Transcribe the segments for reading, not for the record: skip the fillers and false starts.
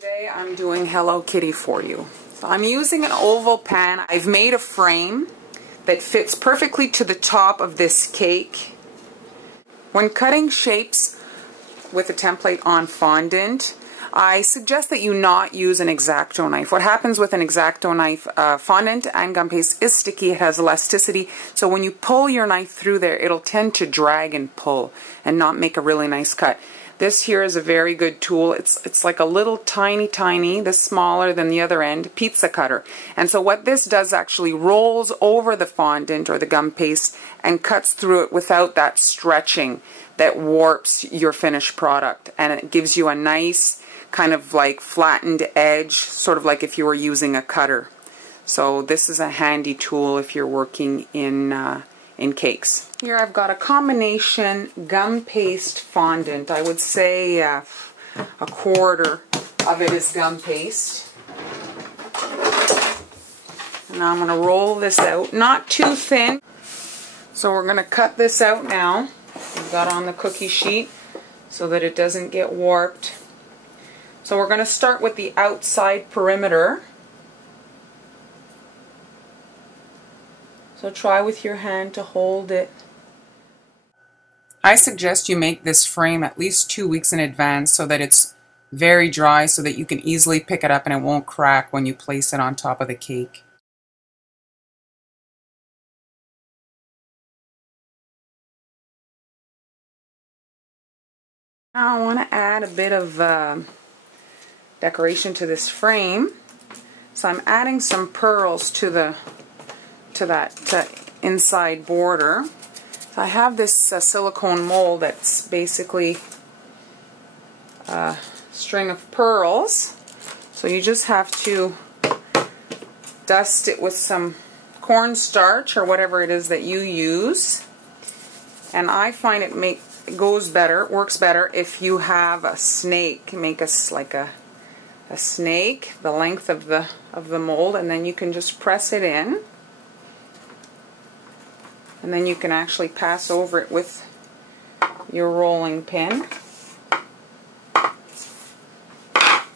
Today I'm doing Hello Kitty for you. So I'm using an oval pan. I've made a frame that fits perfectly to the top of this cake. When cutting shapes with a template on fondant, I suggest that you not use an X-Acto knife. What happens with an X-Acto knife, fondant and gum paste is sticky, it has elasticity, so when you pull your knife through there, it'll tend to drag and pull and not make a really nice cut. This here is a very good tool. It's like a little tiny, this smaller than the other end, pizza cutter. And so what this does actually rolls over the fondant or the gum paste and cuts through it without that stretching that warps your finished product. And it gives you a nice kind of like flattened edge, sort of like if you were using a cutter. So this is a handy tool if you're working in cakes. Here I've got a combination gum paste fondant. I would say a quarter of it is gum paste. And now I'm going to roll this out, not too thin. So we're going to cut this out now. I've got on the cookie sheet so that it doesn't get warped. So we're going to start with the outside perimeter. So try with your hand to hold it. I suggest you make this frame at least 2 weeks in advance so that it's very dry so that you can easily pick it up and it won't crack when you place it on top of the cake. Now I want to add a bit of decoration to this frame. So I'm adding some pearls to that inside border. So I have this silicone mold that's basically a string of pearls. So you just have to dust it with some cornstarch or whatever it is that you use. And I find it works better if you have a snake. Make us like a snake, the length of the mold, and then you can just press it in. And then you can actually pass over it with your rolling pin.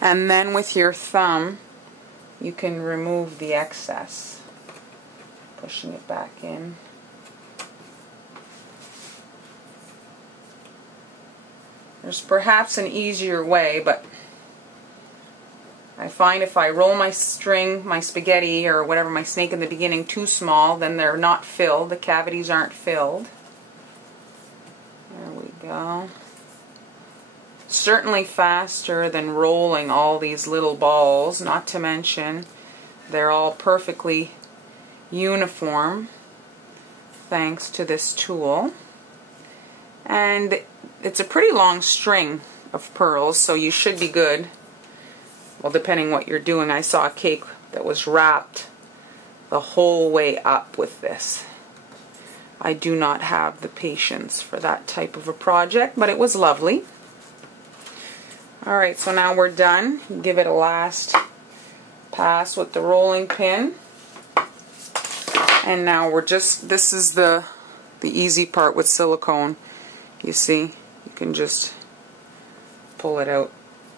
And then with your thumb, you can remove the excess, pushing it back in. There's perhaps an easier way, but I find if I roll my string, my spaghetti, or whatever, my snake in the beginning too small, then they're not filled. The cavities aren't filled. There we go. Certainly faster than rolling all these little balls, not to mention they're all perfectly uniform thanks to this tool. And it's a pretty long string of pearls, so you should be good. Well, depending what you're doing. I saw a cake that was wrapped the whole way up with this. I do not have the patience for that type of a project, but it was lovely. Alright, so now we're done. Give it a last pass with the rolling pin. And now we're just, this is the easy part with silicone. You see, you can just pull it out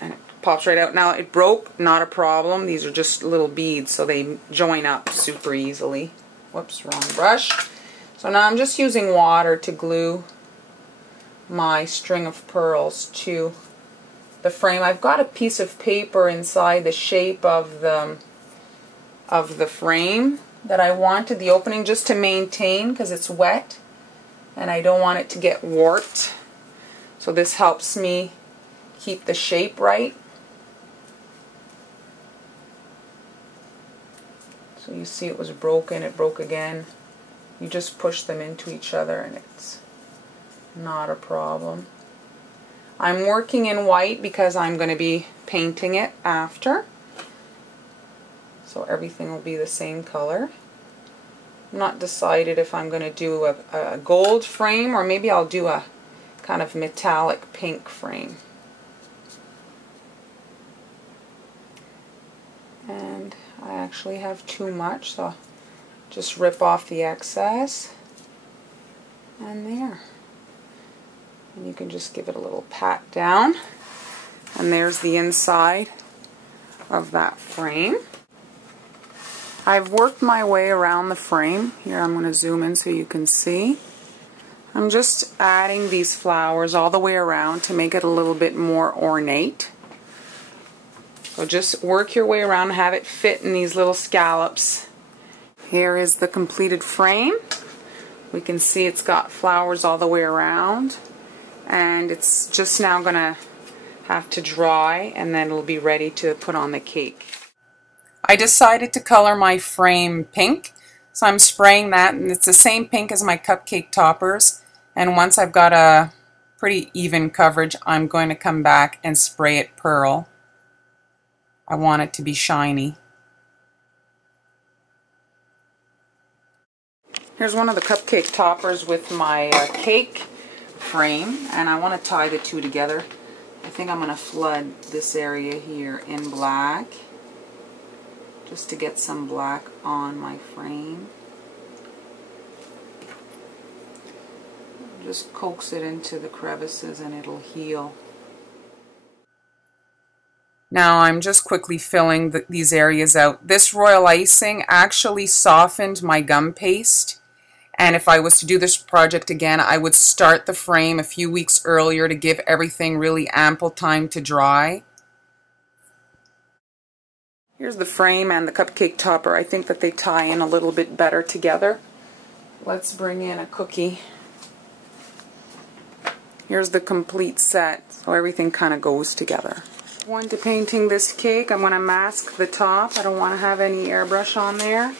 and it pops right out. Now it broke, not a problem. These are just little beads, so they join up super easily. Whoops, wrong brush. So now I'm just using water to glue my string of pearls to the frame. I've got a piece of paper inside the shape of the frame that I wanted the opening just to maintain because it's wet and I don't want it to get warped. So this helps me keep the shape right. So you see it was broken, it broke again. You just push them into each other and it's not a problem. I'm working in white because I'm going to be painting it after. So everything will be the same color. I'm not decided if I'm going to do a gold frame or maybe I'll do a kind of metallic pink frame. And I actually have too much, so I'll just rip off the excess. And there. And you can just give it a little pat down. And there's the inside of that frame. I've worked my way around the frame. Here I'm going to zoom in so you can see. I'm just adding these flowers all the way around to make it a little bit more ornate. So just work your way around and have it fit in these little scallops. Here is the completed frame. We can see it's got flowers all the way around, and it's just now going to have to dry, and then it'll be ready to put on the cake. I decided to color my frame pink, so I'm spraying that, and it's the same pink as my cupcake toppers. And once I've got a pretty even coverage, I'm going to come back and spray it pearl. I want it to be shiny. Here's one of the cupcake toppers with my cake frame, and I want to tie the two together. I think I'm going to flood this area here in black, just to get some black on my frame. Just coax it into the crevices and it'll heal. Now I'm just quickly filling these areas out. This royal icing actually softened my gum paste, and if I was to do this project again, I would start the frame a few weeks earlier to give everything really ample time to dry. Here's the frame and the cupcake topper. I think that they tie in a little bit better together. Let's bring in a cookie. Here's the complete set, so everything kind of goes together. Going to painting this cake, I'm going to mask the top. I don't want to have any airbrush on there.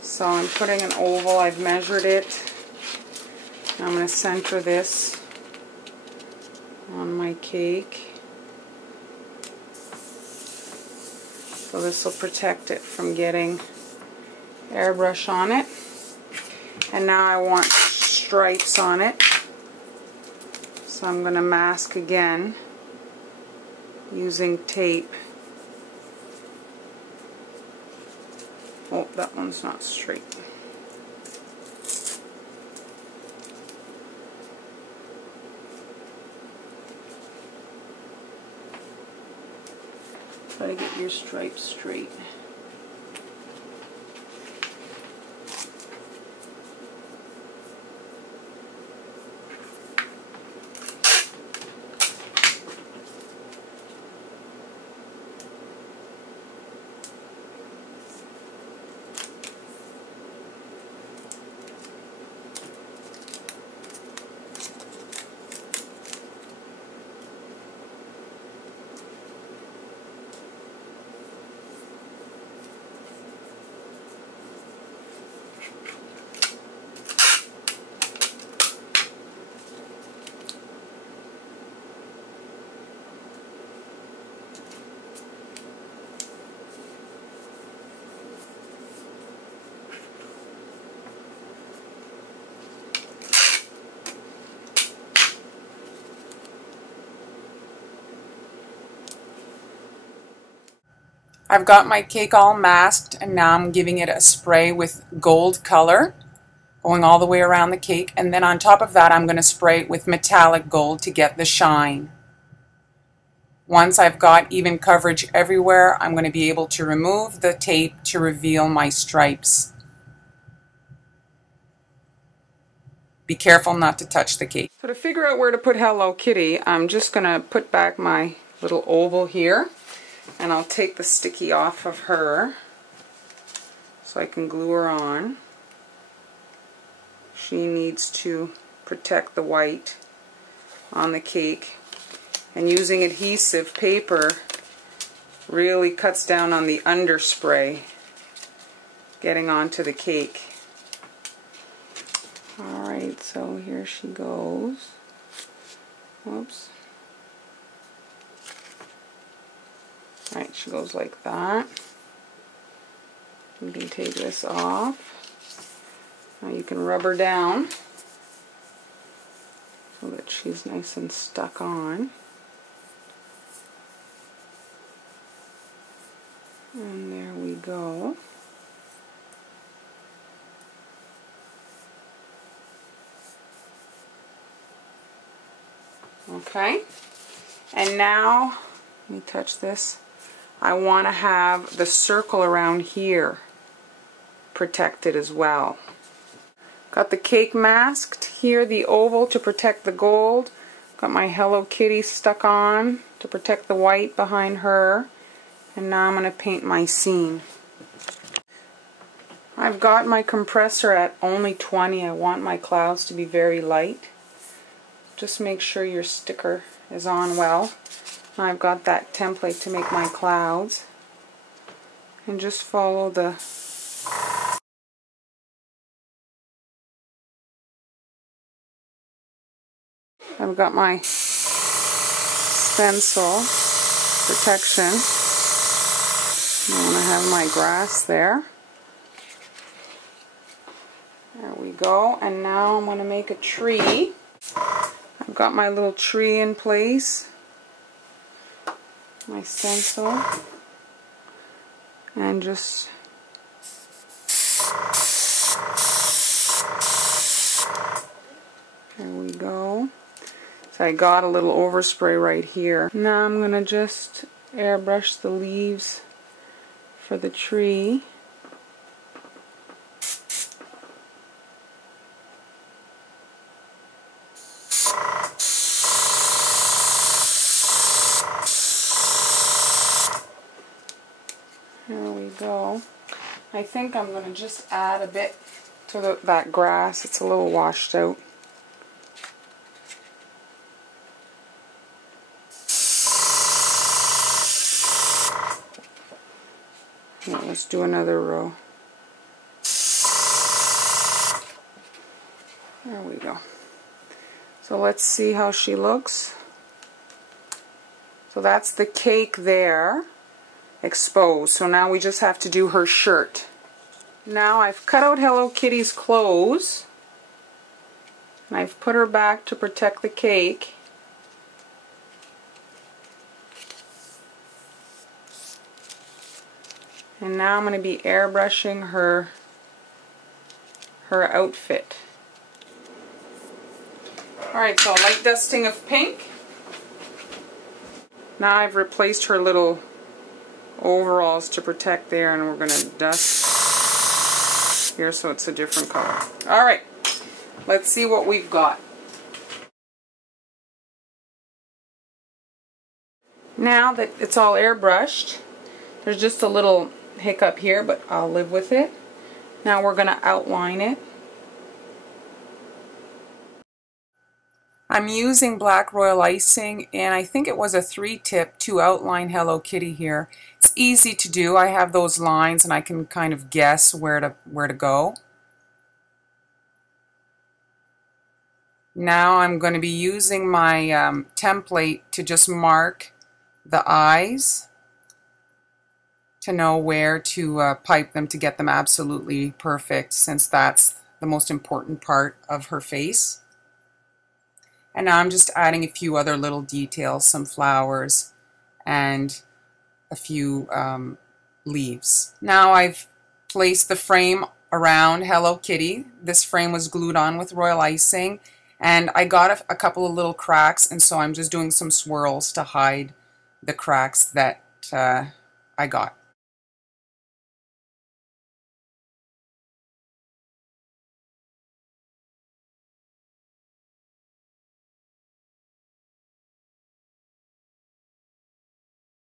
So I'm putting an oval, I've measured it. I'm going to center this on my cake. So this will protect it from getting airbrush on it. And now I want stripes on it. So I'm going to mask again using tape. Oh, that one's not straight. Try to get your stripes straight. I've got my cake all masked, and now I'm giving it a spray with gold color, going all the way around the cake, and then on top of that I'm going to spray it with metallic gold to get the shine. Once I've got even coverage everywhere, I'm going to be able to remove the tape to reveal my stripes. Be careful not to touch the cake. So to figure out where to put Hello Kitty, I'm just going to put back my little oval here. And I'll take the sticky off of her so I can glue her on. She needs to protect the white on the cake. And using adhesive paper really cuts down on the underspray getting onto the cake. Alright, so here she goes. Whoops. Alright, she goes like that. You can take this off. Now you can rub her down so that she's nice and stuck on. And there we go. Okay. And now, let me touch this. I want to have the circle around here protected as well. Got the cake masked here, the oval to protect the gold. Got my Hello Kitty stuck on to protect the white behind her. And now I'm going to paint my scene. I've got my compressor at only 20. I want my clouds to be very light. Just make sure your sticker is on well. I've got that template to make my clouds. And just follow the I've got my stencil protection. I want to have my grass there. There we go. And now I'm going to make a tree. I've got my little tree in place. My stencil. And just there we go. So I got a little overspray right here. Now I'm going to just airbrush the leaves for the tree. There we go. I think I'm going to just add a bit to that grass. It's a little washed out. Now let's do another row. There we go. So let's see how she looks. So that's the cake there, exposed. So now we just have to do her shirt. Now I've cut out Hello Kitty's clothes. And I've put her back to protect the cake. And now I'm going to be airbrushing her outfit. Alright, so light dusting of pink. Now I've replaced her little overalls to protect there, and we're going to dust here so it's a different color. Alright, let's see what we've got. Now that it's all airbrushed, there's just a little hiccup here, but I'll live with it. Now we're going to outline it. I'm using black royal icing, and I think it was a 3-tip to outline Hello Kitty here. It's easy to do. I have those lines and I can kind of guess where to go. Now I'm going to be using my template to just mark the eyes, to know where to pipe them to get them absolutely perfect, since that's the most important part of her face. And now I'm just adding a few other little details, some flowers and a few leaves. Now I've placed the frame around Hello Kitty. This frame was glued on with royal icing, and I got a couple of little cracks, and so I'm just doing some swirls to hide the cracks that I got.